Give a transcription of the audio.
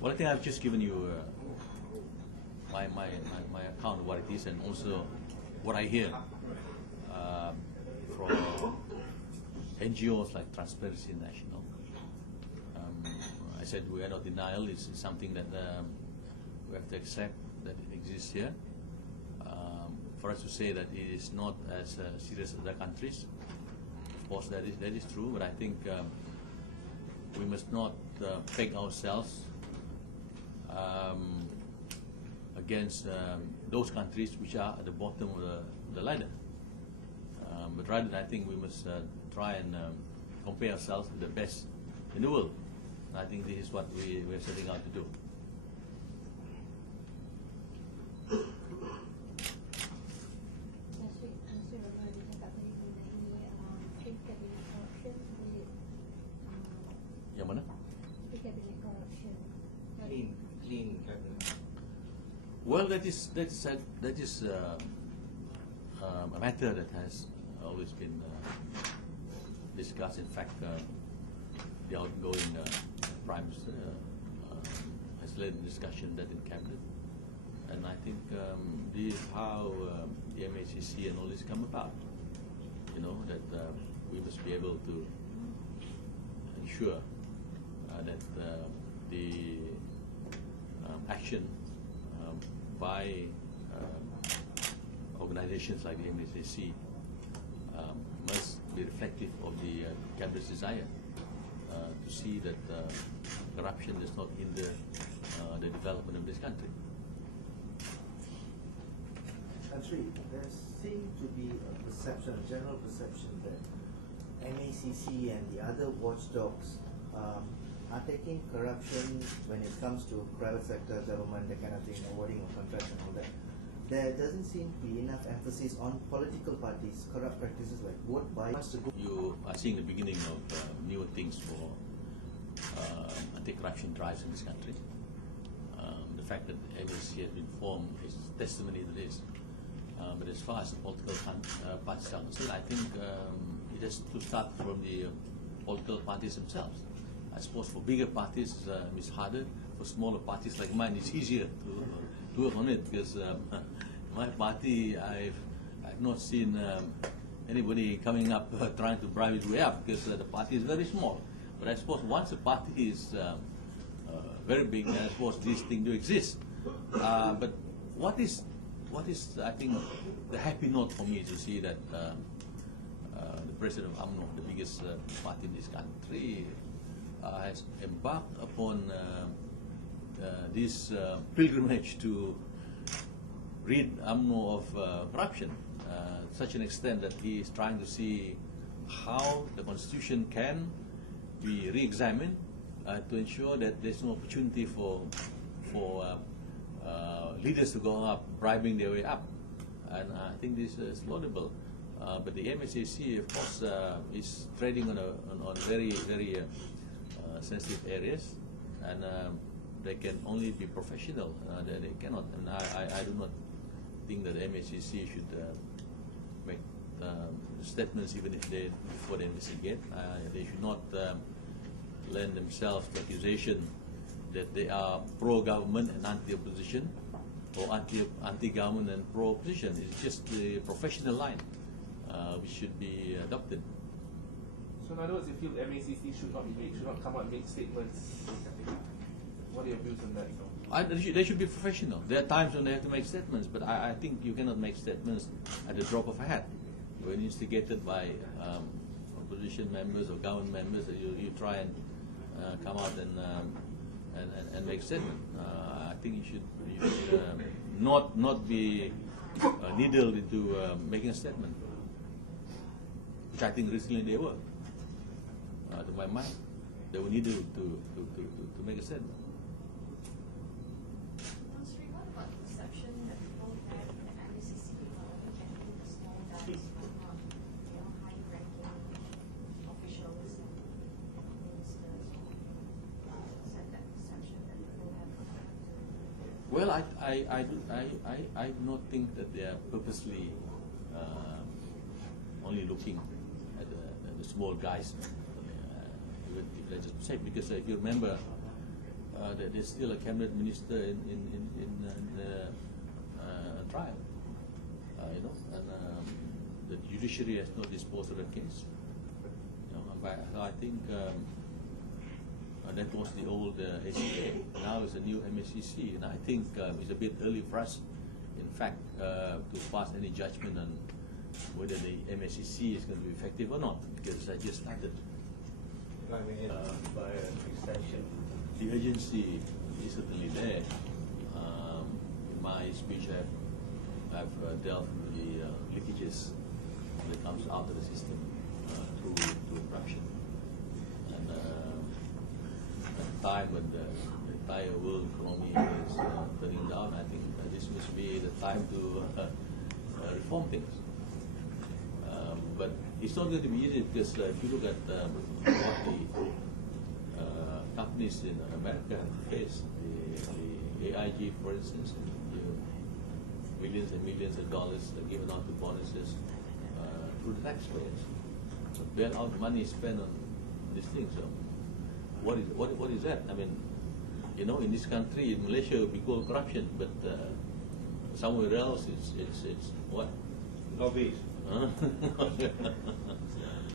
Well, I think I've just given you my account of what it is, and also what I hear from NGOs like Transparency International. I said we are not denial. It's something that we have to accept that it exists here. For us to say that it is not as serious as other countries, of course that is true. But I think we must not peg ourselves against those countries which are at the bottom of the ladder. But rather, I think we must try and compare ourselves with the best in the world. And I think this is what we're setting out to do. Yang mana? Clean cabinet. Well, that is a matter that has always been discussed. In fact, the outgoing Prime Minister has led the discussion that in cabinet, and I think this is how the MACC and all this come about. You know that we must be able to ensure that the action by organizations like the MACC must be reflective of the Cabinet's desire to see that corruption does not hinder the development of this country. Actually, there seems to be a perception, a general perception that MACC and the other watchdogs are taking corruption when it comes to private sector, government, that kind of thing, awarding of contracts and all that. There doesn't seem to be enough emphasis on political parties, corrupt practices like vote buy. You are seeing the beginning of newer things for anti-corruption drives in this country. The fact that MACC has been formed is testimony to this. But as far as the political parties are concerned, I think it has to start from the political parties themselves. I suppose for bigger parties it's harder. For smaller parties like mine, it's easier to work on it because my party, I've not seen anybody coming up trying to bribe it way up because the party is very small. But I suppose once a party is very big, I suppose these things do exist. But what is I think the happy note for me to see that the president of UMNO, the biggest party in this country, has embarked upon this pilgrimage to rid UMNO of corruption, such an extent that he is trying to see how the constitution can be re-examined to ensure that there's no opportunity for leaders to go up bribing their way up, and I think this is laudable. But the MACC, of course, is trading on very sensitive areas, and they can only be professional. They cannot, and I do not think that the MACC should make statements even if they before they investigate. They should not lend themselves to accusation that they are pro-government and anti-opposition, or anti-government and pro-opposition. It's just the professional line which should be adopted. So in other words, you feel MACC should not come out and make statements. What are your views on that? They should be professional. There are times when they have to make statements, but I think you cannot make statements at the drop of a hat. When instigated by opposition members or government members, you try and come out and make statement. I think you should not be needled into making a statement, which I think recently they were. To my mind, they were needed to make a statement. What about the perception that people have that MACC can put the small guys from high-ranking officials and ministers? Is that perception that people have? Well, I do not think that they are purposely only looking at the small guys. Even if let's just say, because if you remember there's still a cabinet minister in trial. You know, and the judiciary has not disposed of the case. You know, but I think that was the old ACA. Now it's a new MACC, and I think it's a bit early for us, in fact, to pass any judgment on whether the MACC is going to be effective or not, because I just started. By extension. The urgency is certainly there. In my speech, I've dealt with the leakages that comes out of the system through corruption. And at a time when the entire world economy is turning down, I think this must be the time to reform things. But it's not going to be easy, because if you look at what the companies in America have faced, the AIG, for instance, millions and millions of dollars given out to bonuses through the taxpayers. So bailout money spent on these things. So what is that? I mean, you know, in this country, in Malaysia, we call corruption, but somewhere else, it's what? Lobbies. Huh?